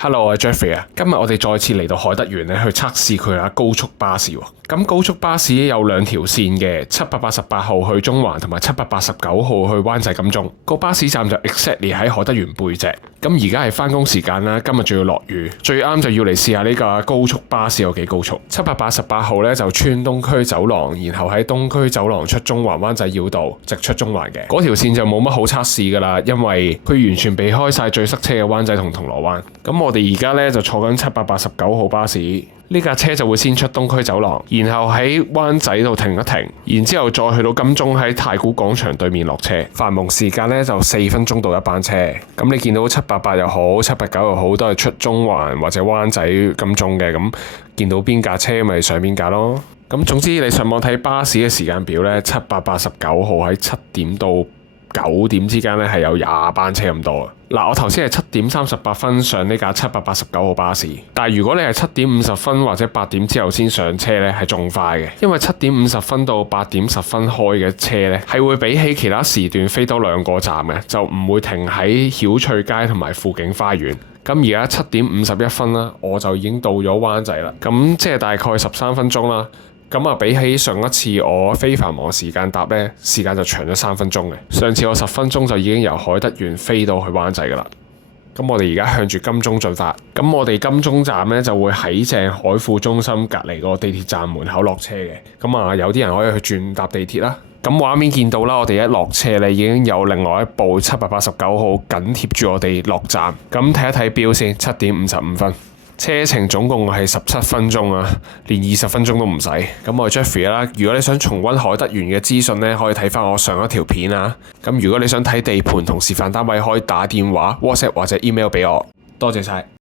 Hello，我係 Jeffrey 啊。今日我哋再次嚟到海德園咧，去測試佢架高速巴士喎。咁高速巴士有兩條線嘅，788號去中環同埋789號去灣仔金鐘。個巴士站就 exactly 喺海德園背脊。咁而家係返工時間啦，今日仲要落雨，最啱就要嚟試下呢架高速巴士有幾高速。788號咧就穿東區走廊，然後喺東區走廊出中環灣仔繞道，直出中環嘅。嗰條線就冇乜好測試噶啦，因為佢完全避開晒最塞車嘅灣仔同銅鑼灣。咁我哋而家咧就坐緊789號巴士，呢架車就會先出東區走廊，然後喺灣仔度停一停，然之後再去到金鐘喺太古廣場對面落車。繁忙時間咧就4分鐘到一班車。咁你見到788又好789又好，都係出中環或者灣仔金鐘嘅。咁見到邊架車咪上邊架咯。咁總之你上網睇巴士嘅時間表咧，789號喺7點到9點之間咧係有20班車咁多啊！嗱，我頭先係7點38分上呢架789號巴士，但係如果你係7點50分或者8點之後先上車咧，係仲快嘅，因為7點50分到8點10分開嘅車咧，係會比起其他時段飛多2個站嘅，就唔會停喺曉翠街同埋富景花園。咁而家7點51分啦，我就已經到咗灣仔啦，咁即係大概13分鐘啦。咁啊，比起上一次我非繁忙時間搭呢，時間就長咗3分鐘嘅。上次我10分鐘就已經由海德園飛到去灣仔噶啦。咁我哋而家向住金鐘進發。咁我哋金鐘站呢，就會喺正海富中心隔離個地鐵站門口落車嘅。咁啊，有啲人可以去轉搭地鐵啦。咁畫面見到啦，我哋一落車呢，已經有另外一部789號緊貼住我哋落站。咁睇一睇表先，7點55分。車程總共係17分鐘啊，連20分鐘都唔使。咁我係 Jeffrey 啦。如果你想重溫海德園嘅資訊呢，可以睇翻我上一條片啊。咁如果你想睇地盤同示範單位，可以打電話、WhatsApp 或者 email 俾我。多謝晒。